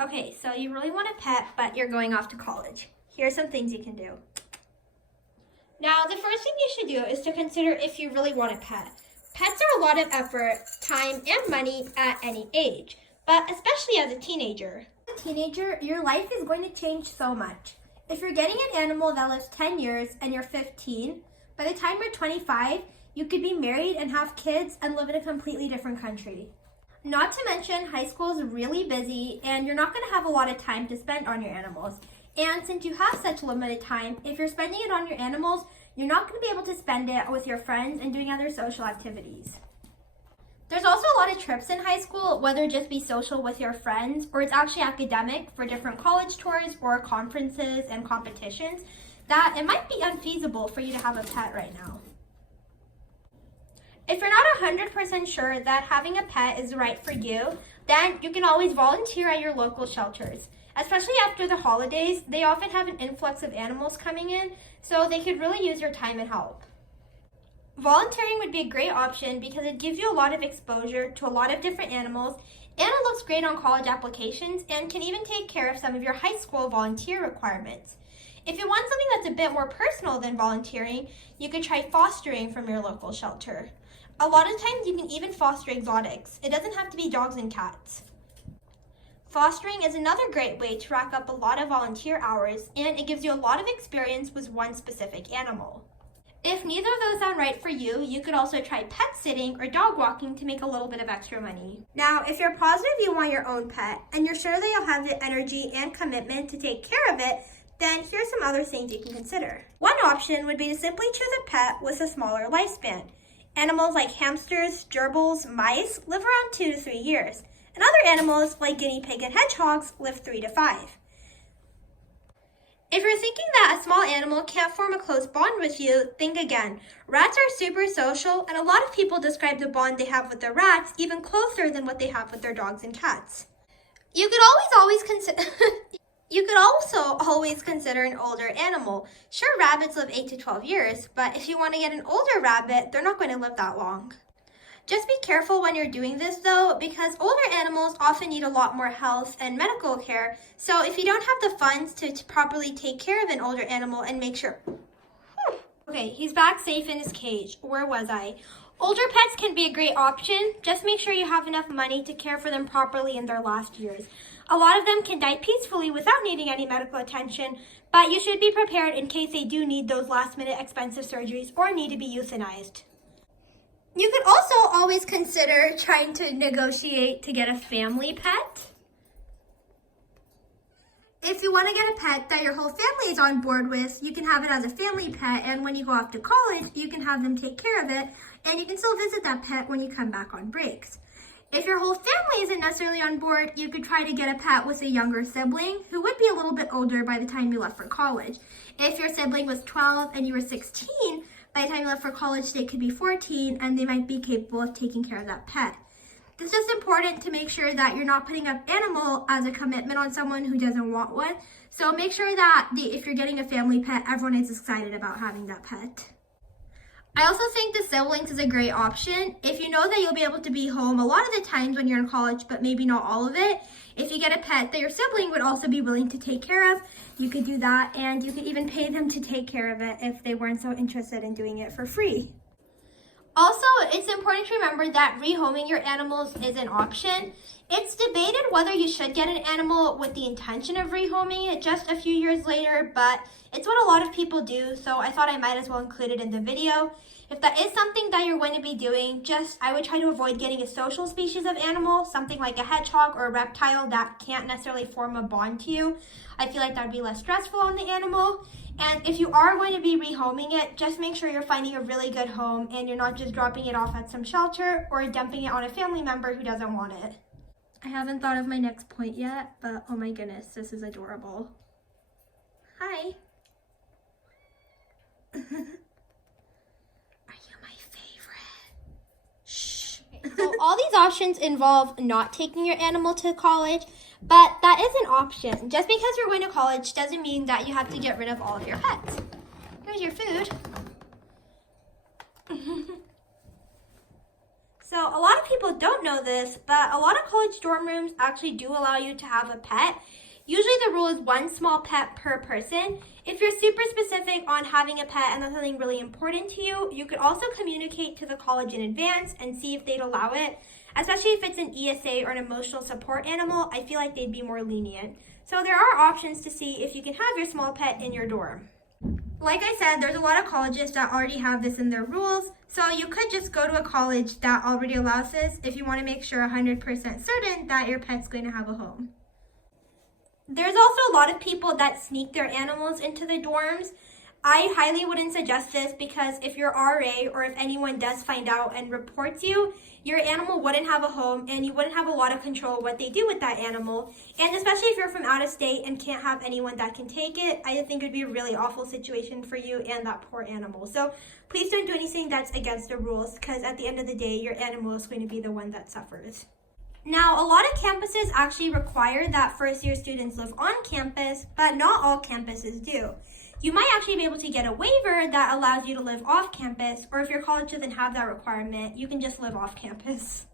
Okay, so you really want a pet, but you're going off to college. Here's some things you can do. Now, the first thing you should do is to consider if you really want a pet. Pets are a lot of effort, time, and money at any age, but especially as a teenager. As a teenager, your life is going to change so much. If you're getting an animal that lives 10 years and you're 15, by the time you're 25, you could be married and have kids and live in a completely different country. Not to mention, high school is really busy and you're not going to have a lot of time to spend on your animals. And since you have such limited time, if you're spending it on your animals, you're not going to be able to spend it with your friends and doing other social activities. There's also a lot of trips in high school, whether it just be social with your friends or it's actually academic for different college tours or conferences and competitions, that it might be unfeasible for you to have a pet right now. If you're not 100% sure that having a pet is right for you, then you can always volunteer at your local shelters. Especially after the holidays, they often have an influx of animals coming in, so they could really use your time and help. Volunteering would be a great option because it gives you a lot of exposure to a lot of different animals, and it looks great on college applications and can even take care of some of your high school volunteer requirements. If you want something that's a bit more personal than volunteering, you could try fostering from your local shelter. A lot of times you can even foster exotics. It doesn't have to be dogs and cats. Fostering is another great way to rack up a lot of volunteer hours, and it gives you a lot of experience with one specific animal. If neither of those sound right for you, you could also try pet sitting or dog walking to make a little bit of extra money. Now, if you're positive you want your own pet, and you're sure that you'll have the energy and commitment to take care of it, then here's some other things you can consider. One option would be to simply choose a pet with a smaller lifespan. Animals like hamsters, gerbils, mice live around 2 to 3 years, and other animals like guinea pig and hedgehogs live 3 to 5. If you're thinking that a small animal can't form a close bond with you, think again. Rats are super social, and a lot of people describe the bond they have with their rats even closer than what they have with their dogs and cats. You could also always consider an older animal. Sure, rabbits live 8 to 12 years, but if you want to get an older rabbit, they're not going to live that long. Just be careful when you're doing this though, because older animals often need a lot more health and medical care. So if you don't have the funds to properly take care of an older animal and make sure... Okay, he's back safe in his cage. Where was I? Older pets can be a great option. Just make sure you have enough money to care for them properly in their last years. A lot of them can die peacefully without needing any medical attention, but you should be prepared in case they do need those last-minute expensive surgeries or need to be euthanized. You could also always consider trying to negotiate to get a family pet. If you want to get a pet that your whole family is on board with, you can have it as a family pet, and when you go off to college, you can have them take care of it, and you can still visit that pet when you come back on breaks. If your whole family isn't necessarily on board, you could try to get a pet with a younger sibling who would be a little bit older by the time you left for college. If your sibling was 12 and you were 16, by the time you left for college, they could be 14 and they might be capable of taking care of that pet. It's just important to make sure that you're not putting up animal as a commitment on someone who doesn't want one. So make sure that if you're getting a family pet, everyone is excited about having that pet. I also think the siblings is a great option. If you know that you'll be able to be home a lot of the times when you're in college, but maybe not all of it, if you get a pet that your sibling would also be willing to take care of, you could do that, and you could even pay them to take care of it if they weren't so interested in doing it for free. Also, it's important to remember that rehoming your animals is an option. It's debated whether you should get an animal with the intention of rehoming it just a few years later, but it's what a lot of people do, so I thought I might as well include it in the video. If that is something that you're going to be doing, I would try to avoid getting a social species of animal, something like a hedgehog or a reptile that can't necessarily form a bond to you. I feel like that would be less stressful on the animal. And if you are going to be rehoming it, just make sure you're finding a really good home and you're not just dropping it off at some shelter or dumping it on a family member who doesn't want it. I haven't thought of my next point yet, but oh my goodness, this is adorable. Hi. Are you my favorite? Shh. So all these options involve not taking your animal to college, but that is an option. Just because you're going to college doesn't mean that you have to get rid of all of your pets. Here's your food. So a lot of people don't know this, but a lot of college dorm rooms actually do allow you to have a pet. Usually the rule is one small pet per person. If you're super specific on having a pet and that's something really important to you, you could also communicate to the college in advance and see if they'd allow it. Especially if it's an ESA or an emotional support animal, I feel like they'd be more lenient. So there are options to see if you can have your small pet in your dorm. Like I said, there's a lot of colleges that already have this in their rules, so you could just go to a college that already allows this if you want to make sure 100% certain that your pet's going to have a home. There's also a lot of people that sneak their animals into the dorms. I highly wouldn't suggest this because if you're RA or if anyone does find out and reports you, your animal wouldn't have a home and you wouldn't have a lot of control of what they do with that animal. And especially if you're from out of state and can't have anyone that can take it, I think it would be a really awful situation for you and that poor animal. So please don't do anything that's against the rules because at the end of the day, your animal is going to be the one that suffers. Now, a lot of campuses actually require that first-year students live on campus, but not all campuses do. You might actually be able to get a waiver that allows you to live off campus, or if your college doesn't have that requirement, you can just live off campus.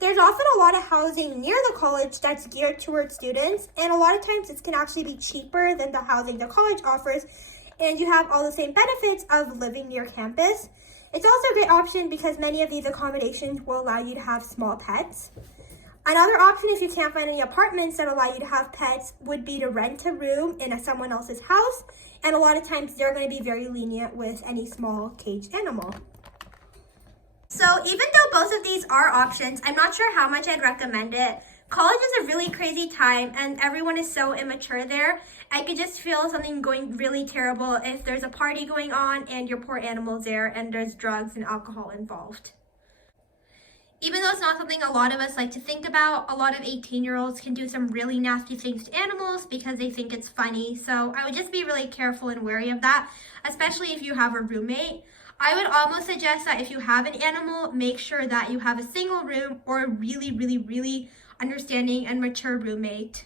There's often a lot of housing near the college that's geared towards students, and a lot of times it can actually be cheaper than the housing the college offers, and you have all the same benefits of living near campus. It's also a great option because many of these accommodations will allow you to have small pets. Another option, if you can't find any apartments that allow you to have pets, would be to rent a room in someone else's house. And a lot of times they're going to be very lenient with any small caged animal. So even though both of these are options, I'm not sure how much I'd recommend it. College is a really crazy time and everyone is so immature there. I could just feel something going really terrible if there's a party going on and your poor animal's there and there's drugs and alcohol involved. Even though it's not something a lot of us like to think about, a lot of 18-year-olds can do some really nasty things to animals because they think it's funny. So I would just be really careful and wary of that, especially if you have a roommate. I would almost suggest that if you have an animal, make sure that you have a single room or a really understanding and mature roommate.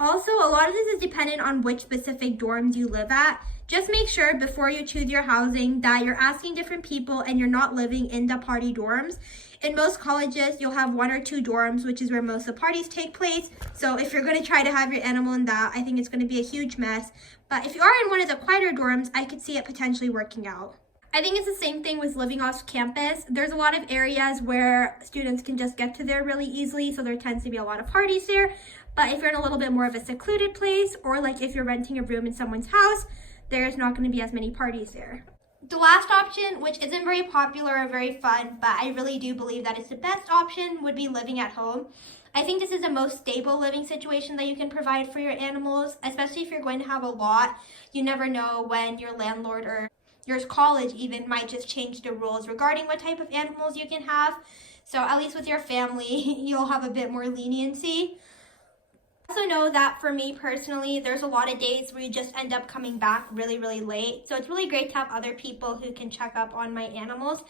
Also, a lot of this is dependent on which specific dorms you live at. Just make sure before you choose your housing that you're asking different people and you're not living in the party dorms. In most colleges, you'll have 1 or 2 dorms, which is where most of the parties take place. So if you're going to try to have your animal in that, I think it's going to be a huge mess. But if you are in one of the quieter dorms, I could see it potentially working out. I think it's the same thing with living off campus. There's a lot of areas where students can just get to there really easily, so there tends to be a lot of parties there. But if you're in a little bit more of a secluded place, or like if you're renting a room in someone's house, there's not going to be as many parties there. The last option, which isn't very popular or very fun, but I really do believe that it's the best option, would be living at home. I think this is the most stable living situation that you can provide for your animals, especially if you're going to have a lot. You never know when your landlord or your college even might just change the rules regarding what type of animals you can have. So at least with your family, you'll have a bit more leniency. I also know that for me personally, there's a lot of days where you just end up coming back really late. So it's really great to have other people who can check up on my animals.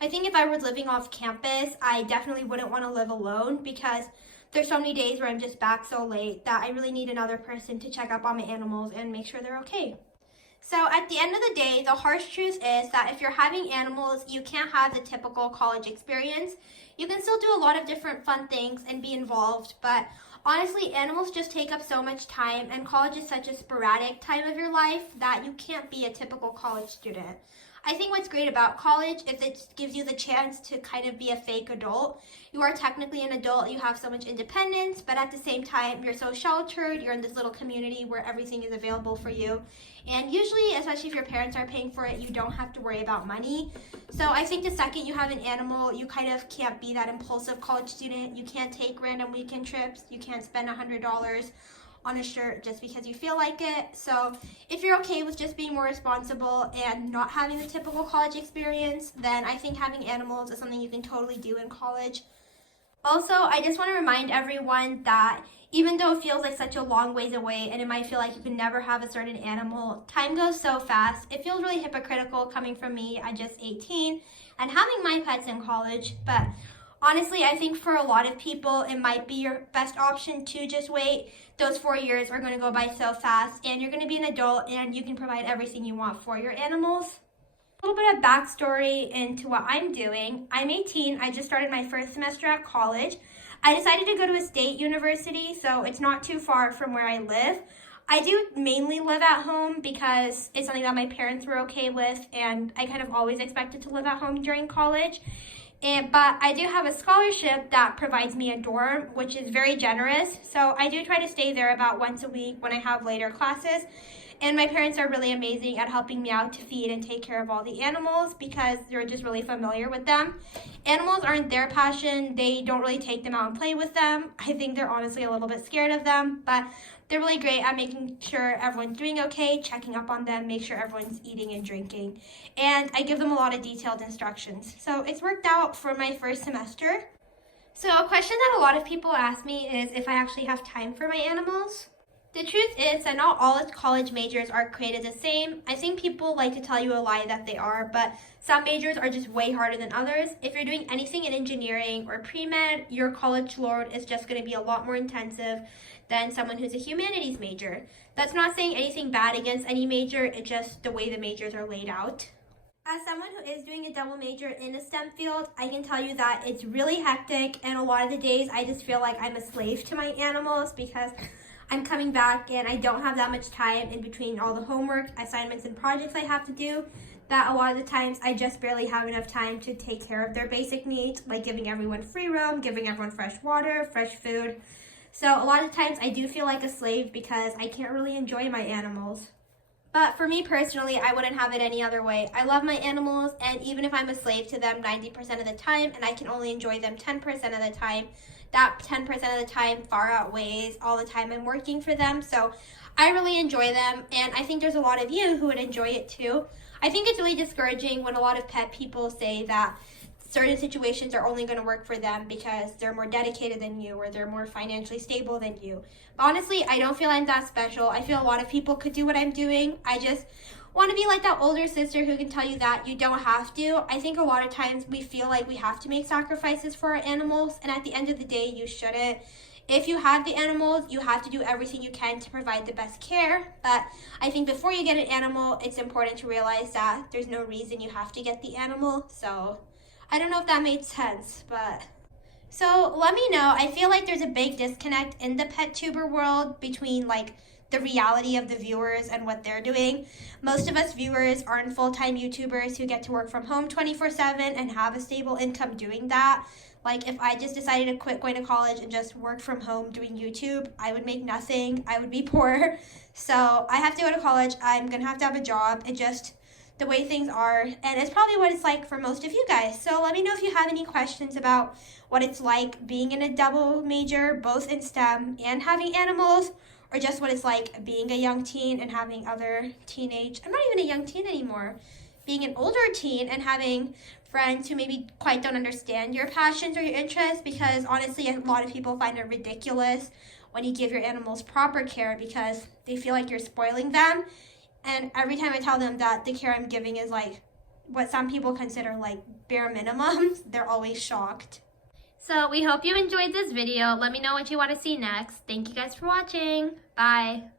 I think if I were living off campus, I definitely wouldn't want to live alone because there's so many days where I'm just back so late that I really need another person to check up on my animals and make sure they're okay. So at the end of the day, the harsh truth is that if you're having animals, you can't have the typical college experience. You can still do a lot of different fun things and be involved, but honestly, animals just take up so much time, and college is such a sporadic time of your life that you can't be a typical college student. I think what's great about college is it gives you the chance to kind of be a fake adult. You are technically an adult, you have so much independence, but at the same time, you're so sheltered, you're in this little community where everything is available for you. And usually, especially if your parents are paying for it, you don't have to worry about money. So I think the second you have an animal, you kind of can't be that impulsive college student. You can't take random weekend trips. You can't spend $100 on a shirt just because you feel like it. So if you're okay with just being more responsible and not having the typical college experience, then I think having animals is something you can totally do in college. Also, I just want to remind everyone that even though it feels like such a long ways away and it might feel like you can never have a certain animal, time goes so fast. It feels really hypocritical coming from me at just 18 and having my pets in college, but honestly, I think for a lot of people, it might be your best option to just wait. Those 4 years are going to go by so fast, and you're going to be an adult, and you can provide everything you want for your animals. A little bit of backstory into what I'm doing. I'm 18. I just started my first semester at college. I decided to go to a state university, so it's not too far from where I live. I do mainly live at home because it's something that my parents were okay with, and I kind of always expected to live at home during college. But I do have a scholarship that provides me a dorm, which is very generous. So I do try to stay there about once a week when I have later classes. And my parents are really amazing at helping me out to feed and take care of all the animals because they're just really familiar with them. Animals aren't their passion. They don't really take them out and play with them. I think they're honestly a little bit scared of them, but they're really great at making sure everyone's doing okay, checking up on them, make sure everyone's eating and drinking. And I give them a lot of detailed instructions. So it's worked out for my first semester. So a question that a lot of people ask me is if I actually have time for my animals. The truth is that not all college majors are created the same. I think people like to tell you a lie that they are, but some majors are just way harder than others. If you're doing anything in engineering or pre-med, your college load is just going to be a lot more intensive than someone who's a humanities major. That's not saying anything bad against any major, it's just the way the majors are laid out. As someone who is doing a double major in a STEM field, I can tell you that it's really hectic, and a lot of the days I just feel like I'm a slave to my animals because I'm coming back and I don't have that much time in between all the homework, assignments, and projects I have to do, that a lot of the times I just barely have enough time to take care of their basic needs, like giving everyone free roam, giving everyone fresh water, fresh food. So a lot of times I do feel like a slave because I can't really enjoy my animals. But for me personally, I wouldn't have it any other way. I love my animals, and even if I'm a slave to them 90% of the time and I can only enjoy them 10% of the time, that 10% of the time far outweighs all the time I'm working for them. So I really enjoy them, and I think there's a lot of you who would enjoy it too. I think it's really discouraging when a lot of pet people say that certain situations are only going to work for them because they're more dedicated than you or they're more financially stable than you. But honestly, I don't feel I'm that special. I feel a lot of people could do what I'm doing. I just want to be like that older sister who can tell you that you don't have to. I think a lot of times we feel like we have to make sacrifices for our animals, and at the end of the day, you shouldn't. If you have the animals, you have to do everything you can to provide the best care. But I think before you get an animal, it's important to realize that there's no reason you have to get the animal. So I don't know if that made sense, but so let me know. I feel like there's a big disconnect in the pet tuber world between like the reality of the viewers and what they're doing. Most of us viewers aren't full-time YouTubers who get to work from home 24/7 and have a stable income doing that. Like if I just decided to quit going to college and just work from home doing YouTube, I would make nothing. I would be poor. So I have to go to college. I'm gonna have to have a job. It just the way things are, and it's probably what it's like for most of you guys. So let me know if you have any questions about what it's like being in a double major, both in STEM and having animals, or just what it's like being a young teen and having other I'm not even a young teen anymore, being an older teen and having friends who maybe quite don't understand your passions or your interests, because honestly, a lot of people find it ridiculous when you give your animals proper care because they feel like you're spoiling them. And every time I tell them that the care I'm giving is like what some people consider like bare minimum, they're always shocked. So we hope you enjoyed this video. Let me know what you want to see next. Thank you guys for watching. Bye.